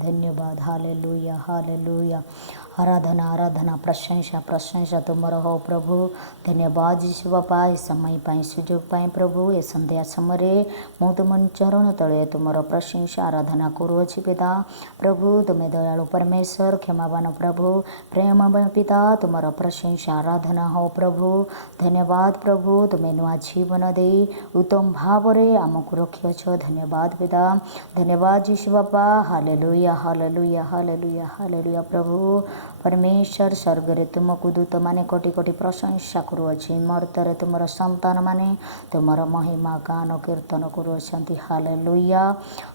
धन्यवाद। Hallelujah hallelujah. आराधना आराधना प्रशंसा प्रशंसा तुमर हो प्रभु। धन्यवाद यीशु बापा ए समय पाई सुजोग पाई प्रभु ए संध्या समय मु तुम चरण तले तुमर प्रशंसा आराधना करुअछि पिता। प्रभु तुमे दयालु परमेश्वर क्षमावान प्रभु प्रेममय पिता तुमर प्रशंसा आराधना हो प्रभु। धन्यवाद प्रभु तुमे नुआ जीवन दे उत्तम भाव आमको रखिअछ। धन्यवाद पिता धन्यवाद यीशु बापा। हालेलुया हालेलुया हालेलुया हालेलुया। प्रभु परमेश्वर स्वर्ग तुमको दूत माने कोटि कोटि प्रशंसा करुअछि। मर्त्य तुमर संतान माने तुमर महिमा गान कीर्तन करुअछंती। हालेलुया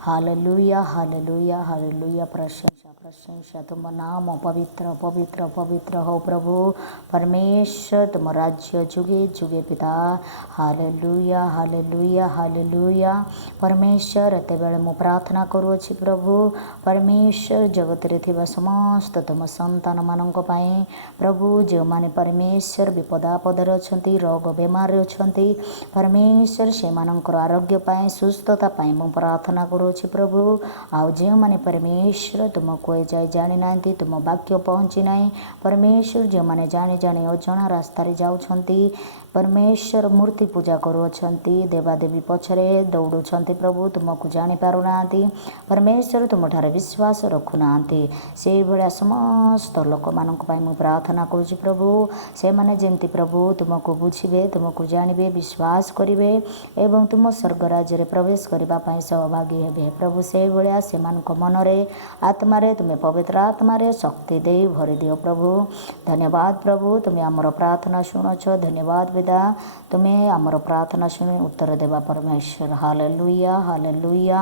हालेलुया हालेलुया हालेलुया। प्रशंसा प्रशंसा तुम नाम पवित्र पवित्र पवित्र हो प्रभु परमेश्वर। तुम राज्य जुगे जुगे पिता। हालेलुया हालेलुया हालेलुया। परमेश्वर एते बेले मु प्रार्थना करुअछि प्रभु परमेश्वर जगत रे थिबा समस्त तुम संतान मानक पाई प्रभु जो माने परमेश्वर विपद आपदर अछंती रोग बेमार अछंती परमेश्वर से मानकर आरोग्य पाई सुस्थता पाई मु प्रार्थना करुअछि प्रभु। आउ जो माने परमेश्वर तुम कोई जाय जानि नांती तुम वाक्य पहुँची नाही परमेश्वर जो माने जानी जानी अजणा रास्ता रे जाउछंती परमेश्वर मूर्ति पूजा करुअछंती देवादेवी पछरे दौड़ुछंती प्रभु तुमको जानी पारु नांती परमेश्वर तुम ठारे विश्वास रखु नांती से भलिया समस्त लोक मानक पाई मु प्रार्थना करुछि प्रभु। से माने जेंती प्रभु तुमको बुझिबे तुमको जानिबे विश्वास करिवे एवं तुम स्वर्ग राज्य रे प्रवेश करिबा पाई सहभागी हेबे प्रभु। से भलिया से मानक मनरे आत्मारे तुमे पवित्र आत्मारे शक्ति दे भरि दियो प्रभु। धन्यवाद प्रभु तुमे आमर प्रार्थना शुणुछ। धन्यवाद पिता तुमे आमर प्रार्थना शुणी उत्तर देवा परमेश्वर। Hallelujah hallelujah.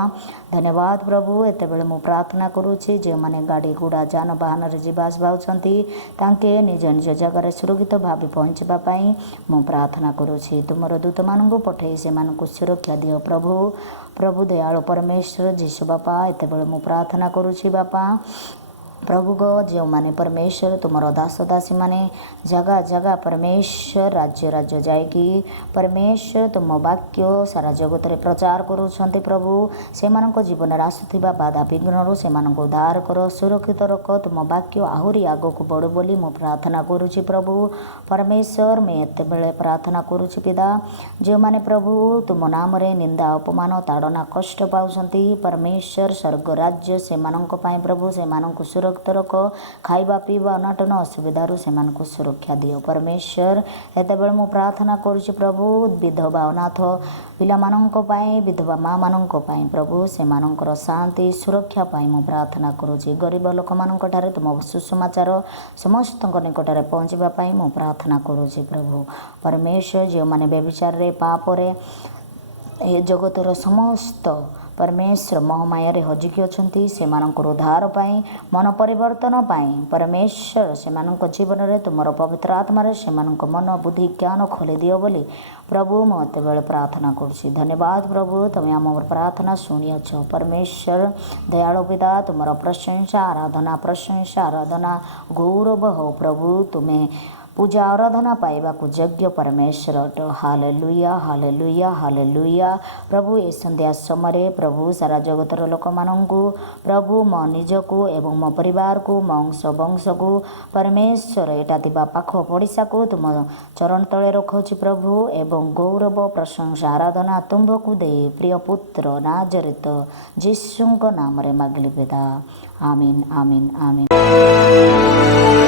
धन्यवाद प्रभु एते बेले मु प्रार्थना करुछि जे माने गाड़ी गुड़ा जानवाहन रे जीवा आसबाउछंती तांके निज निज जगार सुरक्षित भाव पहुँचबा पाई मु प्रार्थना करुछि। तुमर दूत मानकु पठेई से मानकु सुरक्षा दियो प्रभु। प्रभु दयालु परमेश्वर जीशु बापा एते बेले मु प्रार्थना करुछि बापा प्रभु गो जो माने परमेश्वर तुमर दास दासी माने जगह जगह परमेश्वर राज्य राज्य जाएगी परमेश्वर तुम वाक्य सारा जगत रे प्रचार करुछंती प्रभु से मानक जीवन रे आसुथिबा बाधा विघ्न से मानक उद्धार कर सुरक्षित रख तुम वाक्य आहुरी आगो को बढ़ो बोली मु प्रार्थना करुछि प्रभु परमेश्वर। मैं एते बेले प्रार्थना करुछि पिता जो माने प्रभु तुम नाम रे निंदा अपमान ताड़ना कष्ट पाउछंती परमेश्वर स्वर्ग राज्य से मानक पाई प्रभु से मानक सुरक्षित रख खाइबा पीवा अनाटन असुविधारू से सुरक्षा दियो परमेश्वर। एते बेले मु प्रार्थना करुछि प्रभु विधवा अनाथ पिला मानक पाई विधवा माँ मानक पाई प्रभु से मानकर शांति सुरक्षा पाई मु प्रार्थना करुछि। गरीब लोक मानक ठारे तुम सुसमाचार समस्त निकटरे पहुँचबा पाई मु प्रार्थना करुछि प्रभु परमेश्वर। जो माने व्यभिचार रे पाप रे ए जगतर समस्त परमेश्वर मोहमाया हजिकी अच्छा से उद्धार पाई मन परिवर्तन पाई परमेश्वर से जीवन में तुम पवित्र आत्मा से मन बुद्धि ज्ञान खोली दियो बोली प्रभु मत बेले प्रार्थना करुछि। धन्यवाद प्रभु तुम आम प्रार्थना शुणिअछ परमेश्वर दयालु पिता तुम प्रशंसा आराधना गौरव हो प्रभु तुम्हें पूजा आराधना पाइबा को यज्ञ परमेश्वर अट। हालेलुया हालेलुया हालेलुया। प्रभु ए संध्या समय प्रभु सारा जगतर लोक मानू प्रभु मो निजको एवं मो परिवार को मो अंश वंश को परमेश्वर एटा दिबा पाख पड़िशा को तुम चरण तले रखुछि प्रभु एवं गौरव प्रशंसा आराधना तुम्भको दे प्रिय पुत्र नाजरेत जीशुଙ୍କ नाम रे मागली पिता आमीन आमीन आमीन।